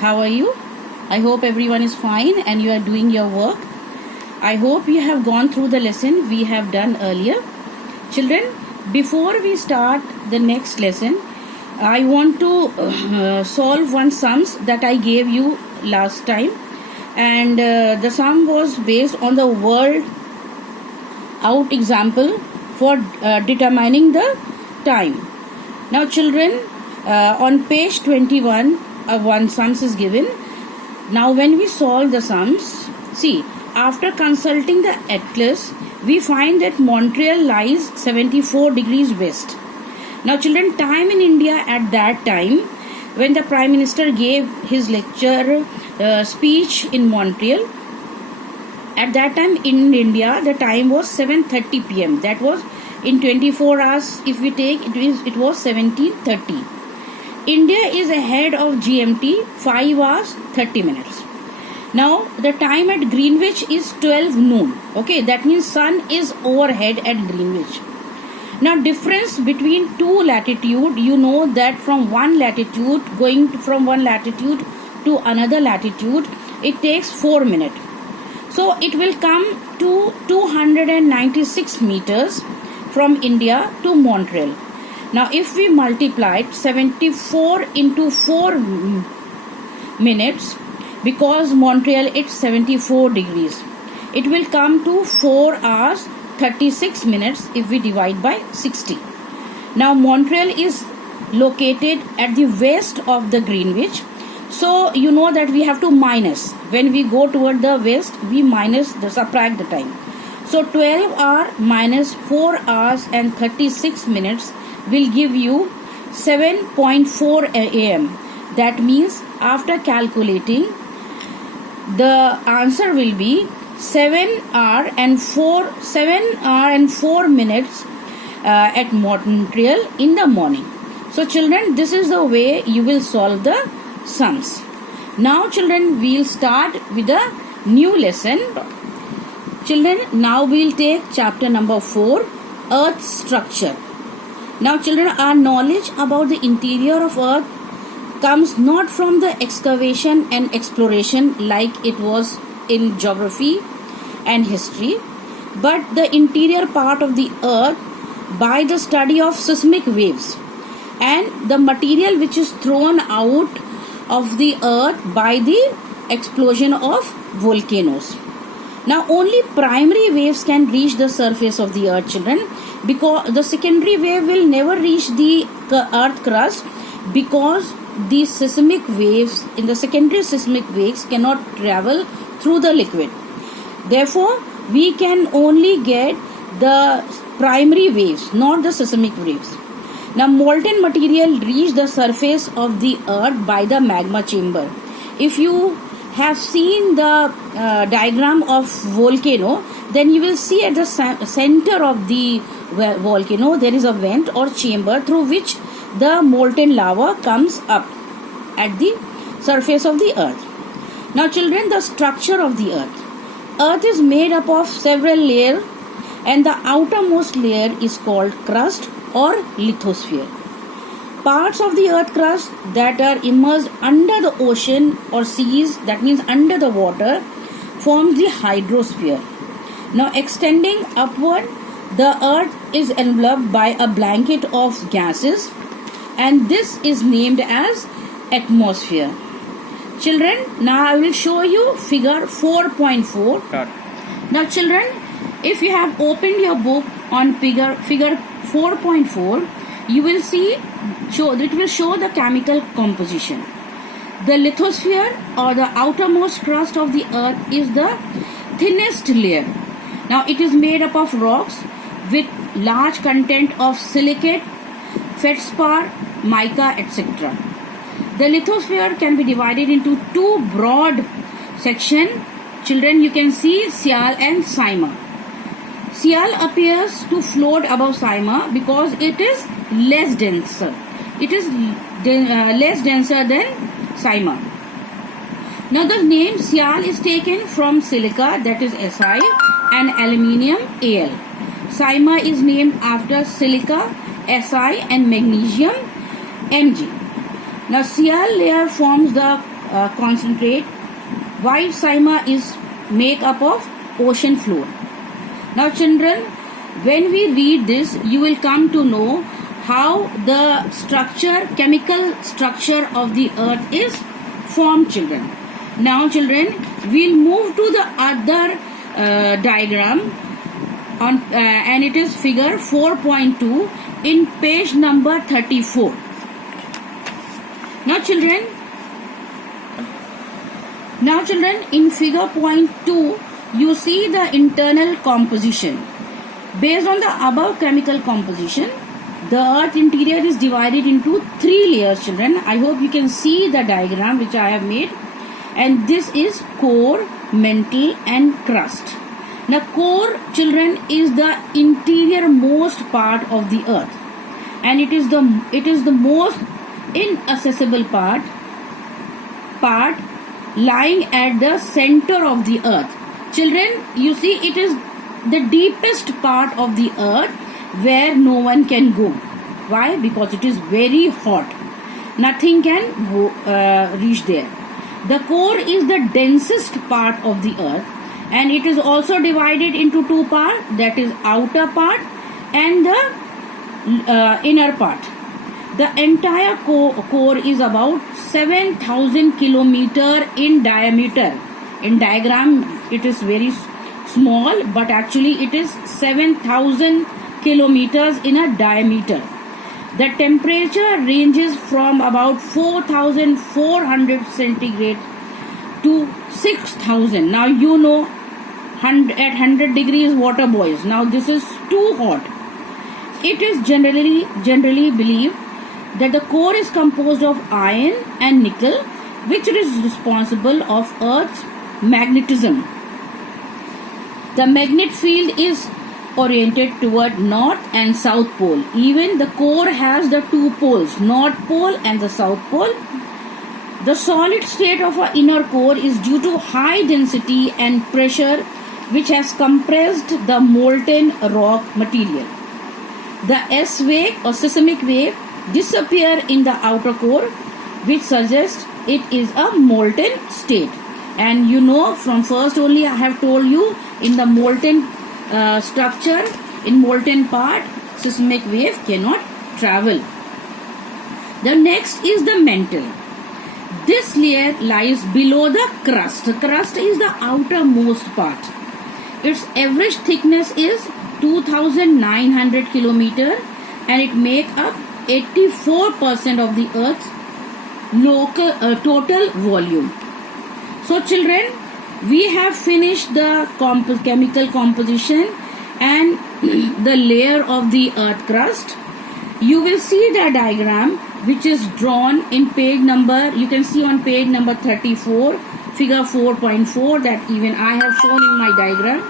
How are you? I hope everyone is fine and you are doing your work. I hope you have gone through the lesson we have done earlier. Children, before we start the next lesson, I want to solve one sums that I gave you last time, and the sum was based on the word out example for determining the time. Now children, on page 21 one sums is given. Now when we solve the sums, see, after consulting the atlas, we find that Montreal lies 74 degrees west. Now children, time in India at that time when the Prime Minister gave his lecture speech in Montreal, at that time in India the time was 7:30 p.m. That was in 24 hours. If we take it was 17:30. India is ahead of GMT 5 hours 30 minutes. Now the time at Greenwich is 12 noon. Okay, that means sun is overhead at Greenwich. Now difference between two latitude, you know that from one latitude going from one latitude to another latitude, it takes 4 minutes. So it will come to 296 meters from India to Montreal. Now if we multiply 74 into 4 minutes, because Montreal it's 74 degrees, it will come to 4 hours 36 minutes if we divide by 60. Now Montreal is located at the west of the Greenwich, so you know that we have to minus. When we go toward the west, we minus the subtract the time. So 12 hour minus 4 hours and 36 minutes will give you 7:4 a.m. That means after calculating, the answer will be 7 hour and 4 minutes at Montreal in the morning. So children, this is the way you will solve the sums. Now children, we'll start with a new lesson. Children, now we'll take chapter number 4, Earth Structure. Now children, our knowledge about the interior of Earth comes not from the excavation and exploration like it was in geography and history, but the interior part of the Earth by the study of seismic waves and the material which is thrown out of the Earth by the explosion of volcanoes. Now only primary waves can reach the surface of the Earth, children, because the secondary wave will never reach the Earth crust, because the seismic waves in the secondary seismic waves cannot travel through the liquid. Therefore, we can only get the primary waves, not the seismic waves. Now molten material reach the surface of the Earth by the magma chamber. If you have seen the diagram of volcano, then you will see at the center of the volcano there is a vent or chamber through which the molten lava comes up at the surface of the Earth. Now children, the structure of the Earth. Earth is made up of several layers, and the outermost layer is called crust or lithosphere. Parts of the Earth crust that are immersed under the ocean or seas, that means under the water, forms the hydrosphere. Now extending upward, the Earth is enveloped by a blanket of gases, and this is named as atmosphere. Children, now I will show you figure 4.4. Now children, if you have opened your book on figure 4.4, you will see it will show the chemical composition. The lithosphere or the outermost crust of the Earth is the thinnest layer. Now it is made up of rocks with large content of silicate, feldspar, mica, etc. The lithosphere can be divided into two broad sections. Children, you can see Sial and Sima. Sial appears to float above Sima because it is less denser. It is less denser than Sima. Now the name Sial is taken from silica, that is Si, and aluminium Al. Sima is named after silica, Si, and magnesium Mg. Now Sial layer forms the concentrate. White Sima is made up of ocean floor. Now children, when we read this, you will come to know how the chemical structure of the earth is formed, children. Now children, we'll move to the other diagram and it is figure 4.2 in page number 34. Now children, in figure point 2, you see the internal composition. Based on the above chemical composition, the earth interior is divided into 3 layers, children. I hope you can see the diagram which I have made. And this is core, mantle and crust. Now core, children, is the interior most part of the earth, and it is the most inaccessible part lying at the center of the earth. Children, you see, it is the deepest part of the earth where no one can go. Why? Because it is very hot. Nothing can reach there. The core is the densest part of the earth, and it is also divided into 2 parts, that is outer part and the inner part. The entire core is about 7,000 kilometer in diameter. In diagram it is very small, but actually it is 7,000 kilometers in a diameter. The temperature ranges from about 4,400 centigrade to 6,000. Now you know at 100 degrees water boils. Now this is too hot. It is generally believed that the core is composed of iron and nickel, which is responsible of Earth's magnetism. The magnet field is oriented toward north and south pole. Even the core has the 2 poles, north pole and the south pole. The solid state of our inner core is due to high density and pressure, which has compressed the molten rock material. The S wave or seismic wave disappear in the outer core, which suggests it is a molten state. And you know, from first only I have told you, in the molten structure, in molten part, seismic wave cannot travel. The next is the mantle. This layer lies below the crust. The crust is the outermost part. Its average thickness is 2,900 kilometer, and it makes up 84% of the Earth's total volume. So children, we have finished the chemical composition and the layer of the earth crust. You will see the diagram which is drawn in page number, you can see on page number 34, figure 4.4, that even I have shown in my diagram.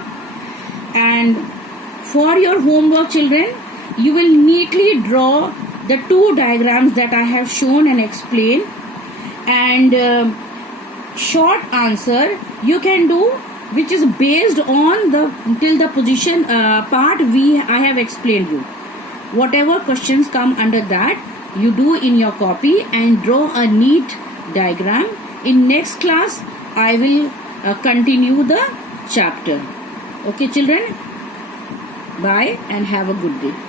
And for your homework, children, you will neatly draw the 2 diagrams that I have shown and explained, and short answer you can do, which is based on the position part I have explained you. Whatever questions come under that, you do in your copy and draw a neat diagram. In next class I will continue the chapter. Okay children, bye and have a good day.